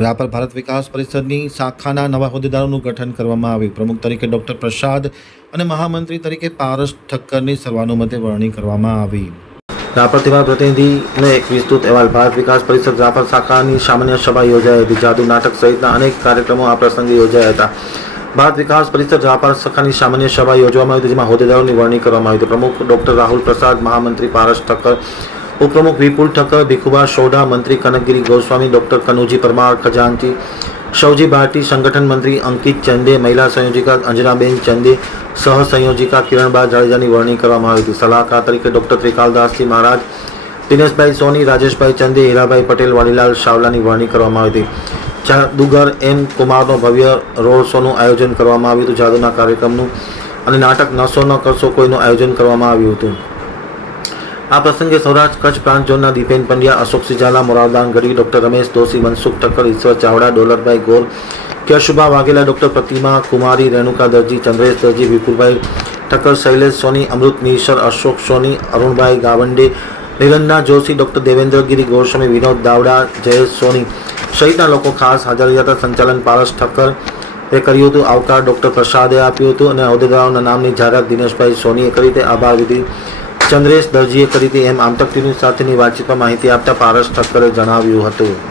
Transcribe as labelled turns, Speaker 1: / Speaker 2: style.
Speaker 1: રાપર ભારત વિકાસ પરિષદની શાખાના નવા હોદ્દેદારોનું ગઠન કરવામાં આવ્યું. પ્રમુખ તરીકે ડોક્ટર પ્રસાદ અને મહામંત્રી તરીકે પારસ ઠક્કરની સર્વાનુમતે વરણી કરવામાં આવી. રાપર તેવા પ્રતિનિધિને એક વિસ્તૃત અહેવાલ. ભારત વિકાસ પરિષદ રાપર શાખાની સામાન્ય સભા યોજાઈ હતી, જાદુ નાટક સહિતના અનેક કાર્યક્રમો આ પ્રસંગે યોજાયા હતા. ભારત વિકાસ પરિષદ રાપર શાખાની સામાન્ય સભા યોજવામાં આવી હતી, જેમાં હોદ્દેદારોની વરણી કરવામાં આવી હતી. પ્રમુખ ડોક્ટર રાહુલ પ્રસાદ, મહામંત્રી પારસ ઠક્કર ઉપપ્રમુખ વિપુલ ઠક્કર ભીખુબા સોઢા, મંત્રી કનકગીરી ગોસ્વામી, ડોક્ટર કનુજી પરમાર ખજાનચી શવજી ભારતી સંગઠન મંત્રી અંકિત ચંદે, મહિલા સંયોજિકા અંજનાબેન ચંદે, સહ સંયોજિકા કિરણબા જાડેજાની વરણી કરવામાં આવી હતી. સલાહકાર તરીકે ડોક્ટર ત્રિકાલદાસજી મહારાજ, દિનેશભાઈ સોની, રાજેશભાઈ ચંદે, હીરાભાઈ પટેલ વાડીલાલ શાવલાની વરણી કરવામાં આવી હતી. જાદુગર એન કુમારનો ભવ્ય રોડ શોનું આયોજન કરવામાં આવ્યું હતું. જાદુના કાર્યક્રમનું અને નાટક નશો ન કરશો કોઈનું આયોજન કરવામાં આવ્યું હતું. આ પ્રસંગે સૌરાષ્ટ્ર કચ્છ પ્રાંત ઝોનના Dipen Pandya, Ashok Sijala Morardan Gadhvi doctor Ramesh Doshi, Mansukh Thakkar, Ishwar Chavda, Dolarbhai Gor, Keshubha Vaghela, doctor Pratima Kumari, Renuka Darji, Chandresh Darji, Vipulbhai Thakkar, Shailesh Soni, Amrut Nishar, Ashok Soni, Arunbhai Gavande, Niranjana Joshi, doctor Devendragiri Goswami, Vinod Davda, Jayesh Soni સહિતના લોકો ખાસ હાજર રહ્યા હતા. સંચાલન પારસ ઠક્કર એ કર્યું હતું. આવકાર ડોક્ટર પ્રસાદે આપ્યું હતું અને હોદ્દેદારોના નામની જાહેરાત દિનેશભાઈ સોનીએ કરી હતી. આભાર વિધિ ચંદ્રેશ દરજીએ કરી હતી એમ આમતક ટીવી સાથેની વાતચીતમાં માહિતી આપતા પારસ ઠક્કરે જણાવ્યું હતું.